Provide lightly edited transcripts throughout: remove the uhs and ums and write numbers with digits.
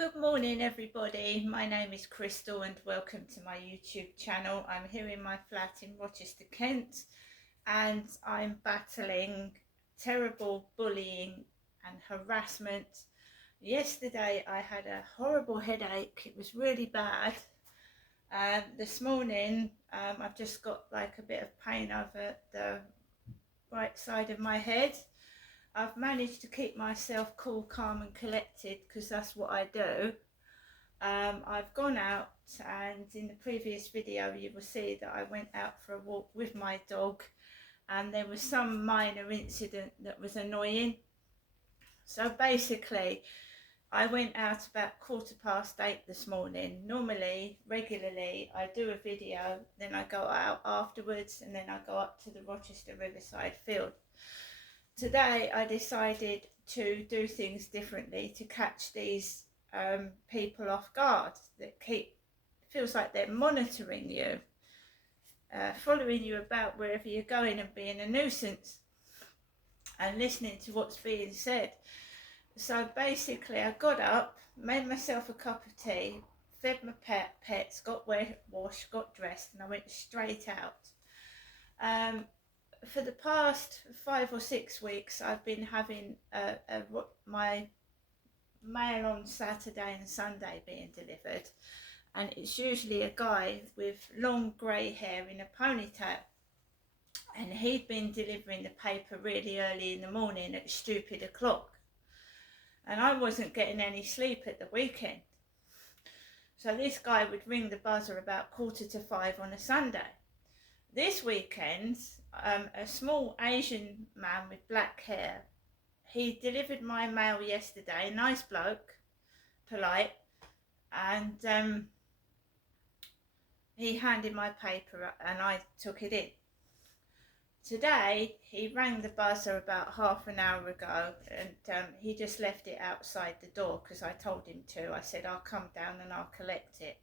Good morning everybody, my name is Crystal and welcome to my YouTube channel. I'm here in my flat in Rochester, Kent, and I'm battling terrible bullying and harassment. Yesterday I had a horrible headache, it was really bad. This morning I've just got like a bit of pain over the right side of my head. I've managed to keep myself cool, calm and collected because that's what I do. I've gone out, and in the previous video you will see that I went out for a walk with my dog and there was some minor incident that was annoying. So basically I went out about 8:15 this morning. Regularly I do a video, then I go out afterwards and then I go up to the Rochester Riverside field. Today I decided to do things differently to catch these people off guard that feels like they're monitoring you, following you about wherever you're going and being a nuisance and listening to what's being said. So basically I got up, made myself a cup of tea, fed my pets, got washed, got dressed, and I went straight out. For the past 5 or 6 weeks I've been having my mail on Saturday and Sunday being delivered, and it's usually a guy with long grey hair in a ponytail, and he'd been delivering the paper really early in the morning at stupid o'clock, and I wasn't getting any sleep at the weekend, so this guy would ring the buzzer about 4:45 on a Sunday. This weekend, a small Asian man with black hair, he delivered my mail yesterday, nice bloke, polite, and he handed my paper and I took it in. Today, he rang the buzzer about half an hour ago, and he just left it outside the door because I told him to. I said, I'll come down and I'll collect it.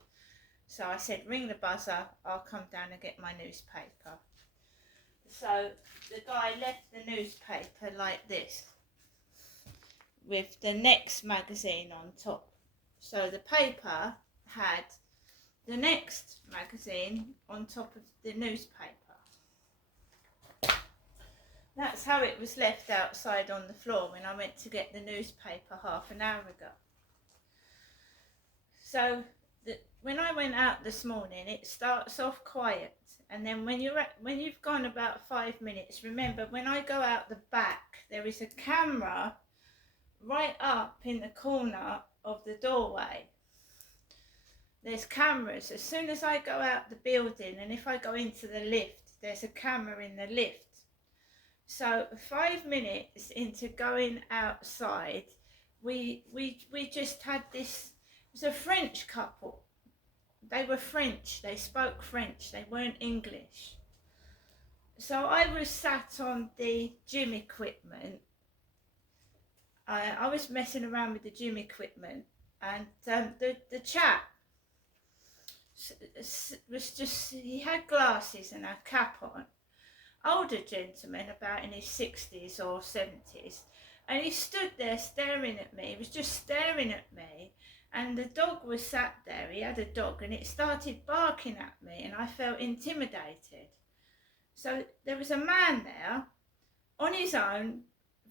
So I said, ring the buzzer, I'll come down and get my newspaper. So the guy left the newspaper like this, with the Next magazine on top. So the paper had the Next magazine on top of the newspaper. That's how it was left outside on the floor when I went to get the newspaper half an hour ago. So when I went out this morning, it starts off quiet, and then when you've gone about 5 minutes, remember when I go out the back, there is a camera right up in the corner of the doorway. There's cameras as soon as I go out the building, and if I go into the lift, there's a camera in the lift. So 5 minutes into going outside, we just had this. It was a French couple. They were French, they spoke French, they weren't English. So I was sat on the gym equipment. I was messing around with the gym equipment, and the chap was just, he had glasses and a cap on. Older gentleman, about in his 60s or 70s, and he stood there staring at me. He was just staring at me, and the dog was sat there. He had a dog, and it started barking at me, and I felt intimidated. So there was a man there on his own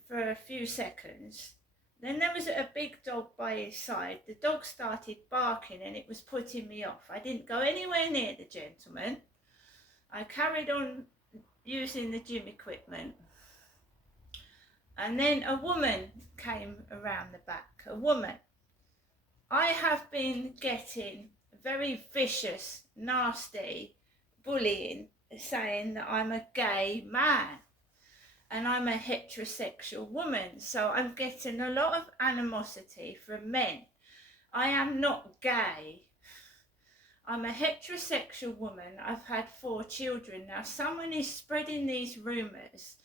for a few seconds. Then there was a big dog by his side. The dog started barking and it was putting me off. I didn't go anywhere near the gentleman. I carried on using the gym equipment. And then a woman came around the back. A woman. I have been getting very vicious, nasty bullying, saying that I'm a gay man and I'm a heterosexual woman. So I'm getting a lot of animosity from men. I am not gay. I'm a heterosexual woman. I've had 4 children. Now someone is spreading these rumours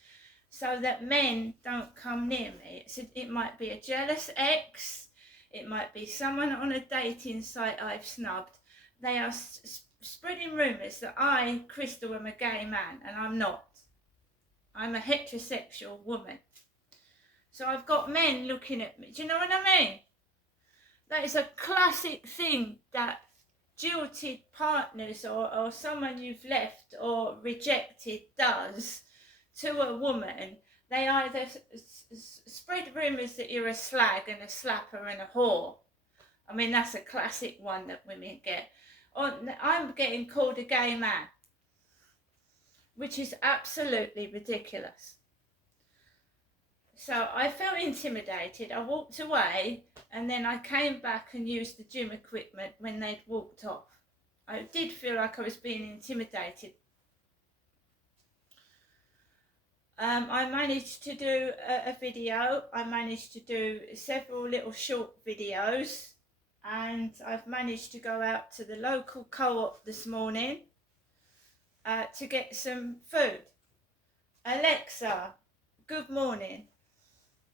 so that men don't come near me. It might be a jealous ex. It might be someone on a dating site I've snubbed. They are spreading rumours that I, Crystal, am a gay man, and I'm not. I'm a heterosexual woman. So I've got men looking at me. Do you know what I mean? That is a classic thing that jilted partners or someone you've left or rejected does to a woman. They either spread rumours that you're a slag and a slapper and a whore. I mean, that's a classic one that women get. Or I'm getting called a gay man, which is absolutely ridiculous. So I felt intimidated. I walked away, and then I came back and used the gym equipment when they'd walked off. I did feel like I was being intimidated. I managed to do a video. I managed to do several little short videos, and I've managed to go out to the local co-op this morning to get some food. Alexa, good morning.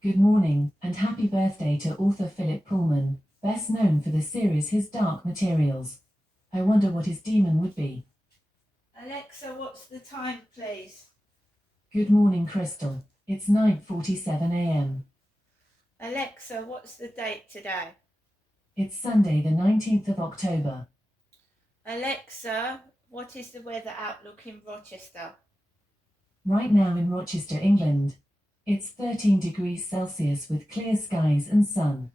Good morning, and happy birthday to author Philip Pullman, best known for the series His Dark Materials. I wonder what his demon would be. Alexa, what's the time, please? Good morning, Crystal. It's 9:47 a.m. Alexa, what's the date today? It's Sunday, the 19th of October. Alexa, what is the weather outlook in Rochester? Right now in Rochester, England, it's 13 degrees Celsius with clear skies and sun.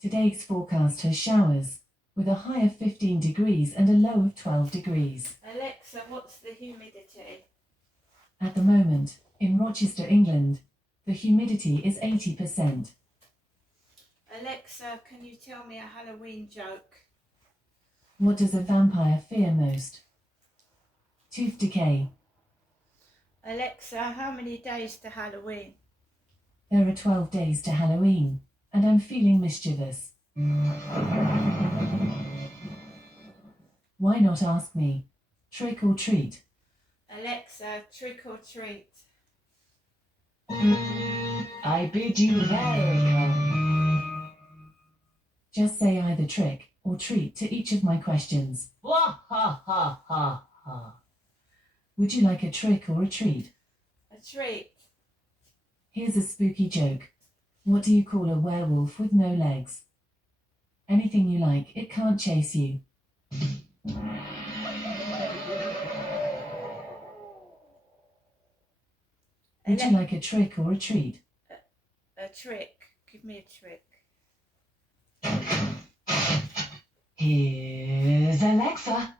Today's forecast has showers, with a high of 15 degrees and a low of 12 degrees. Alexa, what's the humidity? At the moment, in Rochester, England, the humidity is 80%. Alexa, can you tell me a Halloween joke? What does a vampire fear most? Tooth decay. Alexa, how many days to Halloween? There are 12 days to Halloween, and I'm feeling mischievous. Why not ask me? Trick or treat? Alexa, trick or treat. I bid you welcome. Just say either trick or treat to each of my questions. Wah ha ha ha ha. Would you like a trick or a treat? A treat. Here's a spooky joke. What do you call a werewolf with no legs? Anything you like, it can't chase you. Would you like a trick or a treat? A trick. Give me a trick. Here's Alexa.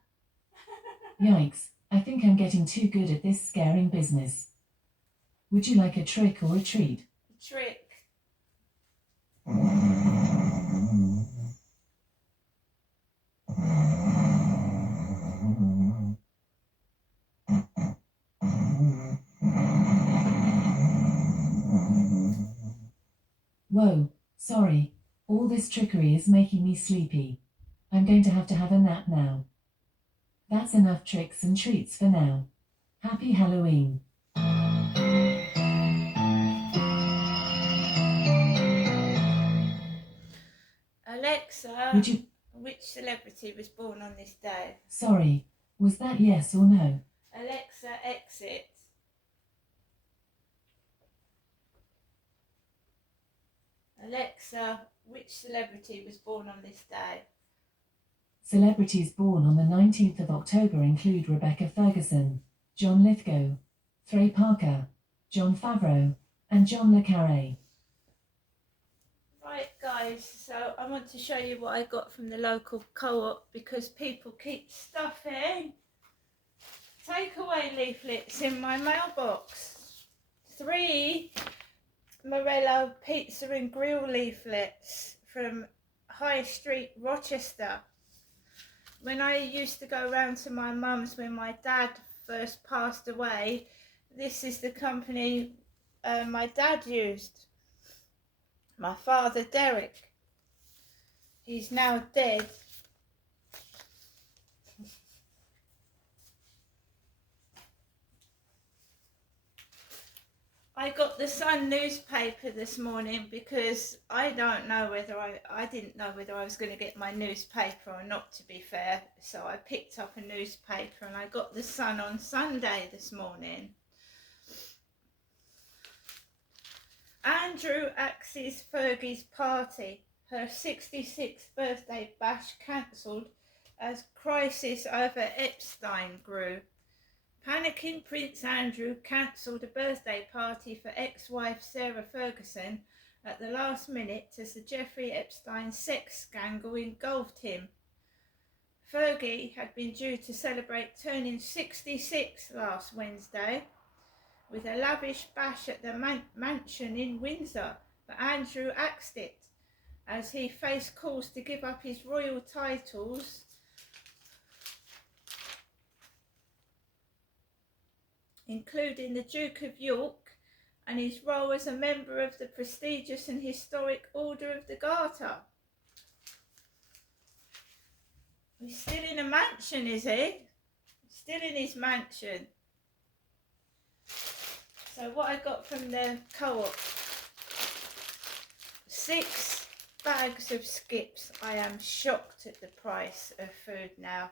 Yikes, I think I'm getting too good at this scaring business. Would you like a trick or a treat? A trick. Whoa, sorry. All this trickery is making me sleepy. I'm going to have a nap now. That's enough tricks and treats for now. Happy Halloween. Alexa, Would you... which celebrity was born on this day? Sorry, was that yes or no? Alexa, exit. Alexa, which celebrity was born on this day? Celebrities born on the 19th of October include Rebecca Ferguson, John Lithgow, Trey Parker, Jon Favreau, and John le Carré. Right guys, so I want to show you what I got from the local co-op because people keep stuffing takeaway leaflets in my mailbox. 3 Morello Pizza and Grill leaflets from High Street, Rochester. When I used to go round to my mum's when my dad first passed away, this is the company my dad used. My father, Derek. He's now dead. I got the Sun newspaper this morning because I didn't know whether I was going to get my newspaper or not, to be fair. So I picked up a newspaper and I got the Sun on Sunday this morning. Andrew axes Fergie's party. her 66th birthday bash cancelled as crisis over Epstein grew. Panicking Prince Andrew cancelled a birthday party for ex-wife Sarah Ferguson at the last minute as the Jeffrey Epstein sex scandal engulfed him. Fergie had been due to celebrate turning 66 last Wednesday with a lavish bash at the mansion in Windsor, but Andrew axed it as he faced calls to give up his royal titles, including the Duke of York and his role as a member of the prestigious and historic Order of the Garter. He's still in a mansion, is he? Still in his mansion. So what I got from the Co-op, 6 bags of Skips. I am shocked at the price of food now.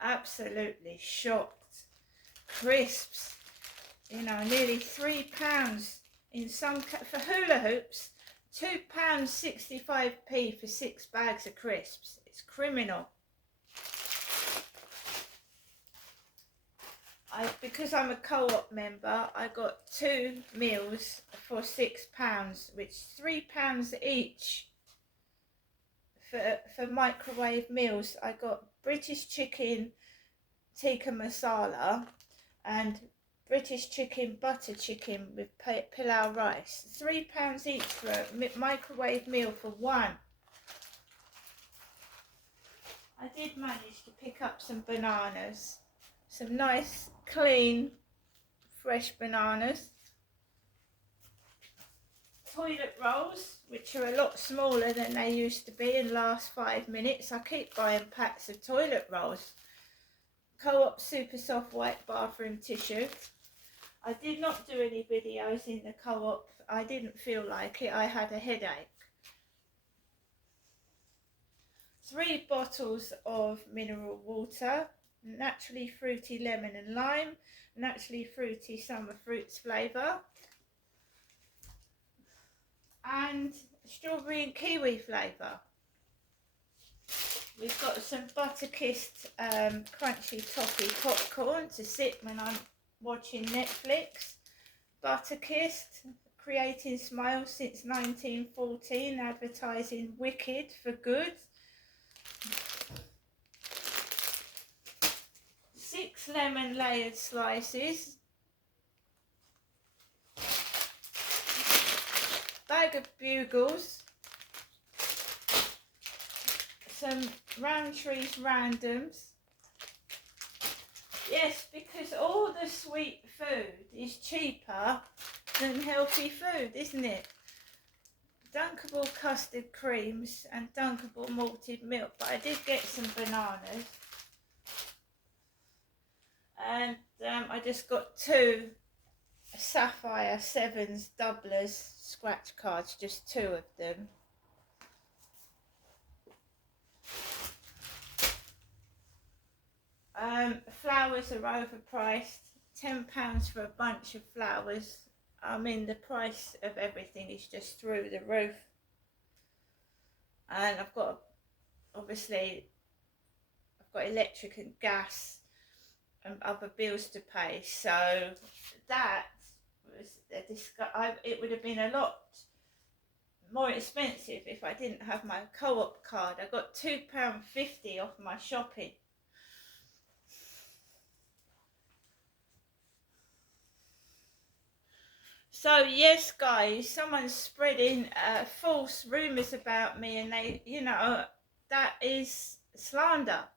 Absolutely shocked. Crisps, you know, nearly £3 in some, for hula hoops, £2.65p for 6 bags of crisps. It's criminal. Because I'm a Co-op member, I got 2 meals for £6, which is £3 each for microwave meals. I got British chicken tikka masala and British chicken butter chicken with pilau rice. £3 each for a microwave meal for one. I did manage to pick up some bananas. Some nice, clean, fresh bananas. Toilet rolls, which are a lot smaller than they used to be and last 5 minutes. I keep buying packs of toilet rolls. Co-op super soft white bathroom tissue. I did not do any videos in the Co-op. I didn't feel like it. I had a headache. 3 bottles of mineral water. Naturally fruity lemon and lime, naturally fruity summer fruits flavour, and strawberry and kiwi flavour. We've got some Butterkist crunchy toffee popcorn to sip when I'm watching Netflix. Butterkist, creating smiles since 1914, advertising Wicked for good. 6 lemon layered slices, bag of Bugles, some Rowntree's Randoms. Yes, because all the sweet food is cheaper than healthy food, isn't it? Dunkable custard creams and dunkable malted milk, but I did get some bananas. And I just got 2 Sapphire Sevens doublers scratch cards, just 2 of them. Flowers are overpriced, £10 for a bunch of flowers. I mean, the price of everything is just through the roof. And I've got, obviously, I've got electric and gas and other bills to pay, so that was it would have been a lot more expensive if I didn't have my Co-op card. I got £2.50 off my shopping. So yes, guys, someone's spreading false rumours about me, and they, you know, that is slander.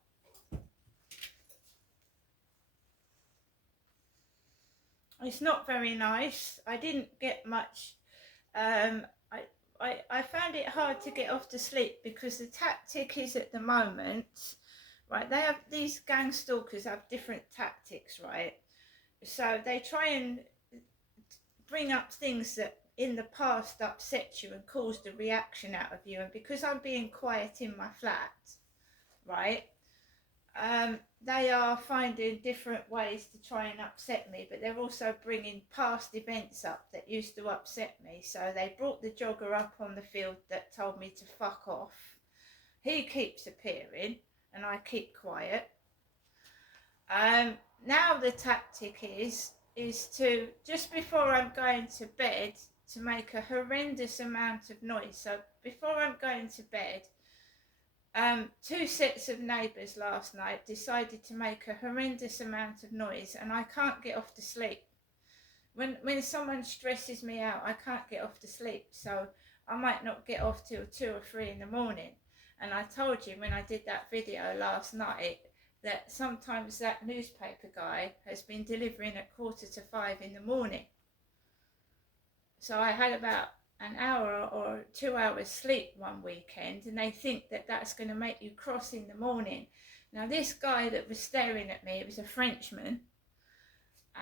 It's not very nice. I didn't get much. I found it hard to get off to sleep because the tactic is at the moment, right? They have, these gang stalkers have different tactics, right? So they try and bring up things that in the past upset you and caused a reaction out of you. And because I'm being quiet in my flat, right? they are finding different ways to try and upset me, but they're also bringing past events up that used to upset me. So they brought the jogger up on the field that told me to fuck off. He keeps appearing and I keep quiet. Now the tactic is to, just before I'm going to bed, to make a horrendous amount of noise. So before I'm going to bed, two sets of neighbours last night decided to make a horrendous amount of noise, and I can't get off to sleep. When someone stresses me out, I can't get off to sleep, so I might not get off till 2 or 3 in the morning. And I told you when I did that video last night that sometimes that newspaper guy has been delivering at 4:45 in the morning. So I had about an hour or 2 hours sleep one weekend, and they think that that's going to make you cross in the morning. Now this guy that was staring at me, it was a Frenchman,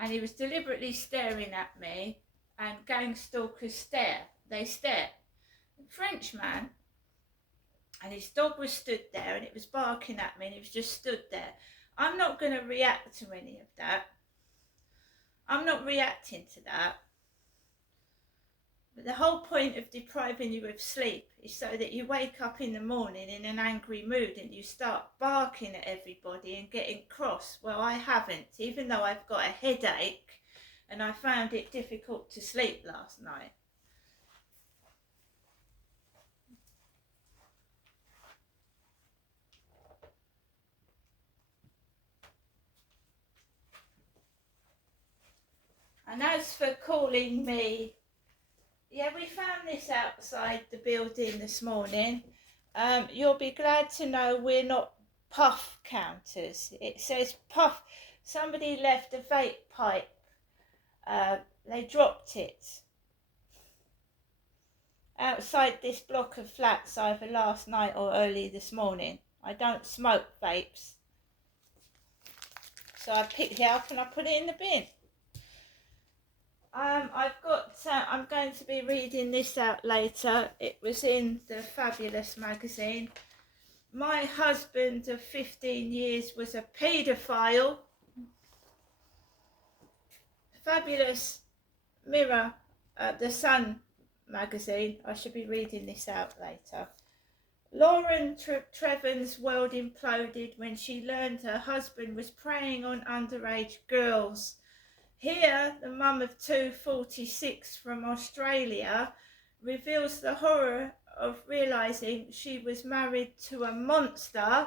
and he was deliberately staring at me, and gang stalkers stare. They stare. A Frenchman, and his dog was stood there and it was barking at me and it was just stood there. I'm not going to react to any of that. I'm not reacting to that. But the whole point of depriving you of sleep is so that you wake up in the morning in an angry mood and you start barking at everybody and getting cross. Well, I haven't, even though I've got a headache and I found it difficult to sleep last night. And as for calling me, yeah, we found this outside the building this morning. You'll be glad to know we're not puff counters. It says puff. Somebody left a vape pipe. They dropped it outside this block of flats either last night or early this morning. I don't smoke vapes. So I picked it up and I put it in the bin. I'm going to be reading this out later. It was in the Fabulous magazine. My husband of 15 years was a paedophile. Fabulous Mirror, the Sun magazine. I should be reading this out later. Lauren Treven's world imploded when she learned her husband was preying on underage girls. Here, the mum of two, 46, from Australia, reveals the horror of realising she was married to a monster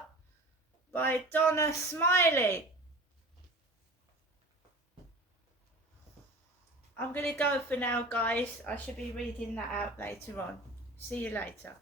by Donna Smiley. I'm going to go for now, guys. I should be reading that out later on. See you later.